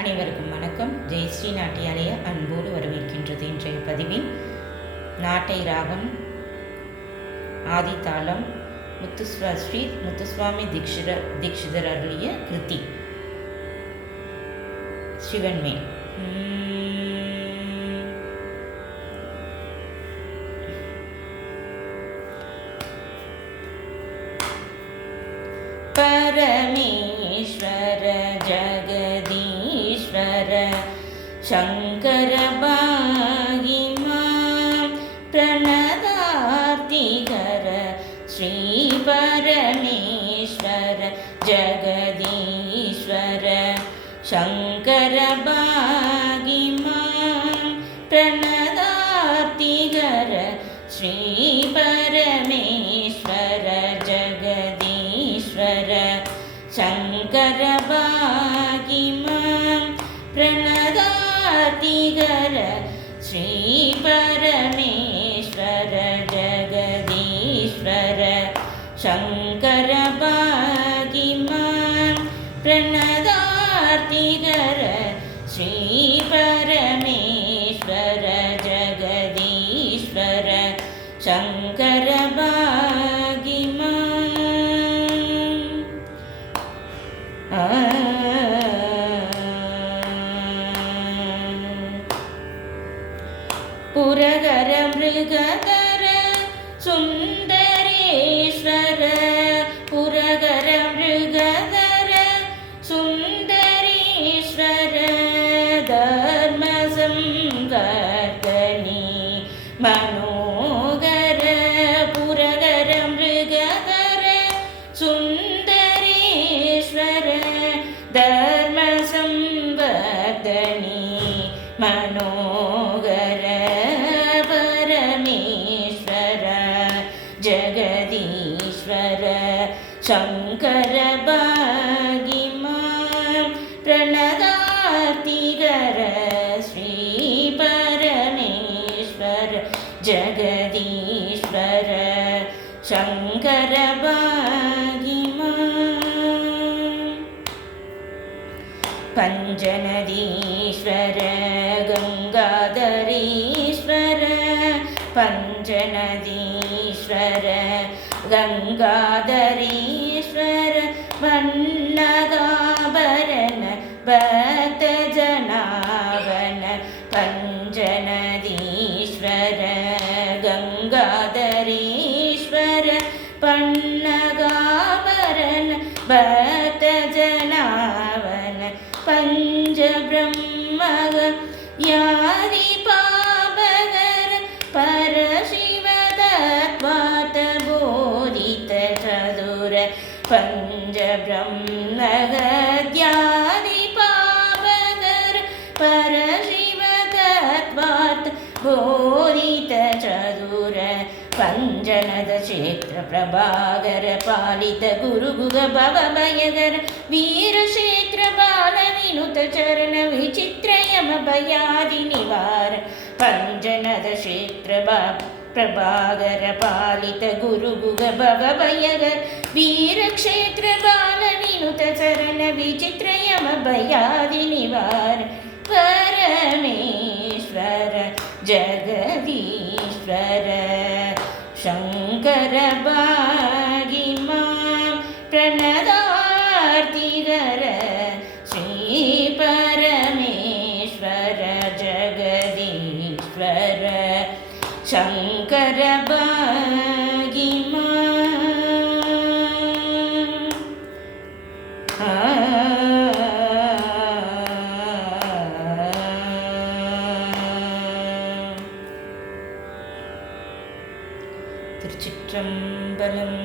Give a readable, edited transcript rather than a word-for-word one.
அனைவருக்கும் வணக்கம். ஜெயஸ்ரீ நாட்டியாலய அன்போடு வரவேற்கின்றது. இன்றைய பதிவில் நாட்டை ராகம் ஆதித்தாளம் ஸ்ரீ முத்துசுவாமி தீக்ஷிதர் அருளிய கிருதி சிவன்மேல். பரமேஸ்வர ஜகதீஸ்வர சங்கர பாகிமா பிரணதார்த்திகர ஸ்ரீ பரமேஸ்வர ஜகதீஸ்வர சங்கர பாகிமா பிரணதார்த்திகர ஸ்ரீ பரமேஸ்வர ஜகதீஸ்வர சங்கர பாகிமா பிரணதார்த்திகர ஸ்ரீ பரமேஸ்வர ஜகதீஸ்வர சங்கர பாகிமா பிரணதார்த்திகர ஸ்ரீ பரமேஸ்வர ஜகதீஸ்வர சங்கர பாகிமா. புரகர மிருகதர சுந்தரேஸ்வர புரகர மிருகதர சுந்தரேஸ்வர தர்ம சம்வர்த்தனி மனோகர புரகர மிருகதர சுந்தரேஸ்வர தர்ம சம்வர்த்தனி மனோகர பரமேஸ்வர ஜகதீஸ்வர சங்கர பாகிமா பிரணதார்த்திகர ஸ்ரீ பரமேஸ்வர ஜகதீஸ்வர சங்கர பாகிமா. பஞ்சநதீஸ்வர கங்காதரீஸ்வர பஞ்சநதீஸ்வர கங்காதரீஸ்வர வண்ணகாபரண பக்தஜனாவன பஞ்சநதீஸ்வர கங்காதரீஸ்வர பன்னகாபரண பக்தஜனாவன பஞ்சபிரம்மக யாதி பாபகர பரசிவதத்வாத போதித சதுர பஞ்சபிரம்மக யாதி பாபகர பரசிவதத்வாத போதித சதுர பஞ்சநத க்ஷேತ್ರ பிரபாகர பாலித குருகுக பவபயகர வீரಕ್ಷೇತ್ರ ಬಾಲ ವಿನುತ ಚರಣ ವಿಚಿತ್ರಯಮ ಭಯಾದಿ ನಿವಾರ ಪಂಜನದ ಕ್ಷೇತ್ರ ಪ್ರಭಾಗರ ಪಾಲಿತ ಗುರುಗುಗ ಭವಭಯಗರ ವೀರಕ್ಷೇತ್ರ ಬಾಲ ವಿನುತ ಚರಣ ವಿಚಿತ್ರಯಮ ಭಯಾದಿ ನಿವಾರ ಪರಮೇಶ್ವರ ಜಗದೀಶ್ವರ ಶಂಕರ ಭಾಗಿಮಾ ಪ್ರಣದಾರ್ತಿಗರ ಶ್ರೀ ಪರಮೇಶ್ವರ ಜಗದೀಶ್ವರ ಶಂಕರ ಭಾಗಿಮಾ. திருச்சிற்றம்பலம்.